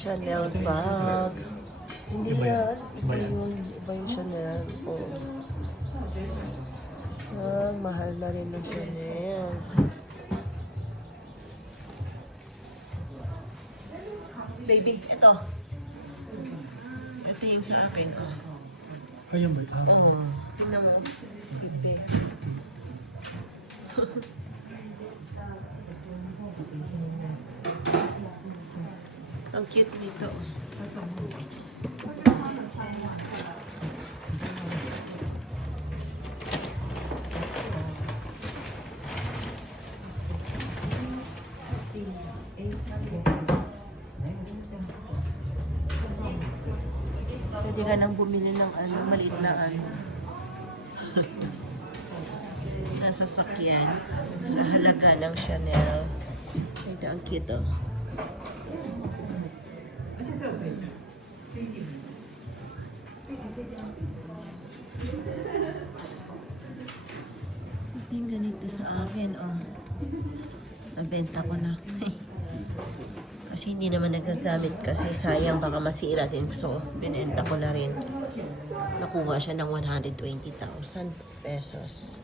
Chanel bag. Hindi Iba yan. yan. Iba yun. Iba yung Chanel. Oh. Ah, mahal na rin ng Chanel. Baby, ito. Ito yung sa akin. Oh. Ayun ba ito? Oo. Tingnan mo. Pipi. Ang cute nito. Pwede ka nang bumili ng ano, maliit na ano. Nasa sakyan. Sa halaga ng Chanel. Ito ang cute oh. Ito yung ganito sa akin oh. Nabenta ko na. Kasi hindi naman nagagamit kasi sayang baka masira din. So, binenta ko na rin. Nakuha siya ng 120,000 pesos.